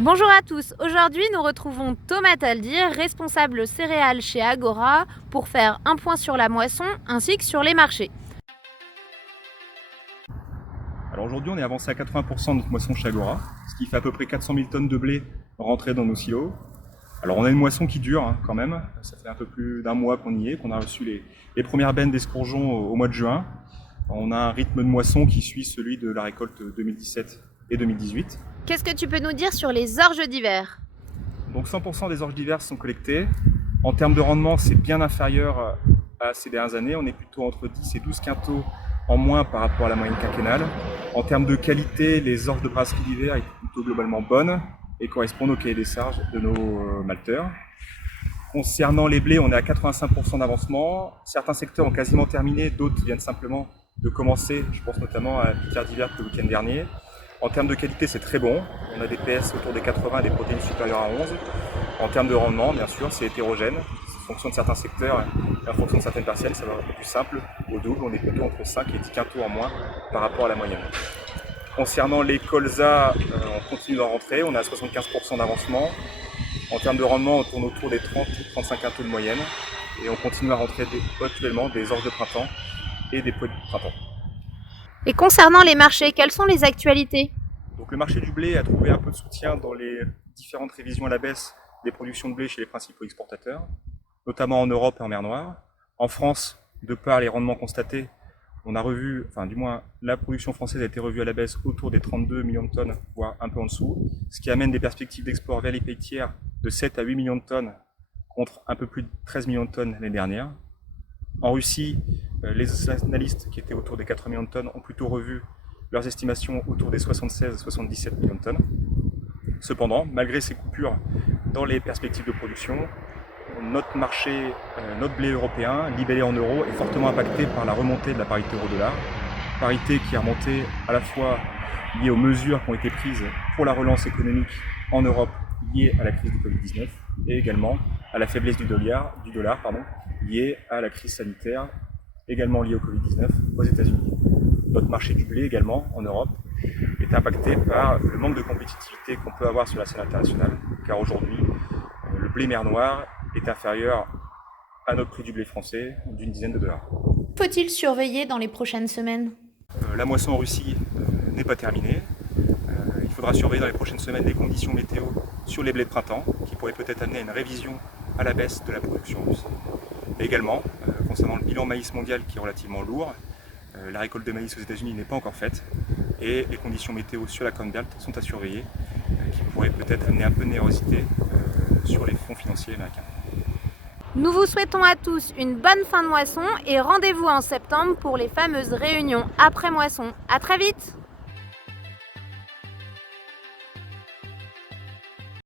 Bonjour à tous, aujourd'hui nous retrouvons Thomas Taldir, responsable céréales chez Agora, pour faire un point sur la moisson ainsi que sur les marchés. Alors aujourd'hui, on est avancé à 80% de notre moisson chez Agora, ce qui fait à peu près 400 000 tonnes de blé rentrées dans nos silos. Alors on a une moisson qui dure quand même, ça fait un peu plus d'un mois qu'on y est, qu'on a reçu les premières bennes d'escourgeons au mois de juin. On a un rythme de moisson qui suit celui de la récolte 2017 et 2018. Qu'est-ce que tu peux nous dire sur les orges d'hiver? Donc 100% des orges d'hiver sont collectées. En termes de rendement, c'est bien inférieur à ces dernières années. On est plutôt entre 10 et 12 quintaux en moins par rapport à la moyenne quinquennale. En termes de qualité, les orges de brasserie d'hiver étaient plutôt globalement bonnes et correspondent au cahier des charges de nos malteurs. Concernant les blés, on est à 85% d'avancement. Certains secteurs ont quasiment terminé, d'autres viennent simplement de commencer. Je pense notamment à la pitière d'hiver le week-end dernier. En termes de qualité, c'est très bon. On a des PS autour des 80 et des protéines supérieures à 11. En termes de rendement, bien sûr, c'est hétérogène. En fonction de certains secteurs et en fonction de certaines parcelles, ça va être plus simple. Au double, on est plutôt entre 5 et 10 quintaux en moins par rapport à la moyenne. Concernant les colzas, on continue d'en rentrer. On est à 75% d'avancement. En termes de rendement, on tourne autour des 30-35 quintaux de moyenne. Et on continue à rentrer actuellement des orges de printemps et des pois de printemps. Et concernant les marchés, quelles sont les actualités? Donc le marché du blé a trouvé un peu de soutien dans les différentes révisions à la baisse des productions de blé chez les principaux exportateurs, notamment en Europe et en mer Noire. En France, de par les rendements constatés, on a revu, enfin du moins la production française a été revue à la baisse autour des 32 millions de tonnes, voire un peu en dessous, ce qui amène des perspectives d'export vers les pays tiers de 7 à 8 millions de tonnes contre un peu plus de 13 millions de tonnes l'année dernière. En Russie, les analystes qui étaient autour des 4 millions de tonnes ont plutôt revu leurs estimations autour des 76-77 millions de tonnes. Cependant, malgré ces coupures dans les perspectives de production, notre marché, notre blé européen, libellé en euros, est fortement impacté par la remontée de la parité euro-dollar. Parité qui est remontée à la fois liée aux mesures qui ont été prises pour la relance économique en Europe liée à la crise du Covid-19 et également à la faiblesse du dollar liée à la crise sanitaire également liée au Covid-19 aux États-Unis. Notre marché du blé également en Europe est impacté par le manque de compétitivité qu'on peut avoir sur la scène internationale, car aujourd'hui, le blé mer Noire est inférieur à notre prix du blé français d'une dizaine de dollars. Faut-il surveiller dans les prochaines semaines? La moisson en Russie n'est pas terminée. Il faudra surveiller dans les prochaines semaines les conditions météo sur les blés de printemps, qui pourraient peut-être amener à une révision à la baisse de la production russe. Et également, concernant le bilan maïs mondial qui est relativement lourd, la récolte de maïs aux États-Unis n'est pas encore faite et les conditions météo sur la Corn Belt sont à surveiller, qui pourraient peut-être amener un peu de nérosité sur les fonds financiers américains. Nous vous souhaitons à tous une bonne fin de moisson et rendez-vous en septembre pour les fameuses réunions après moisson. À très vite!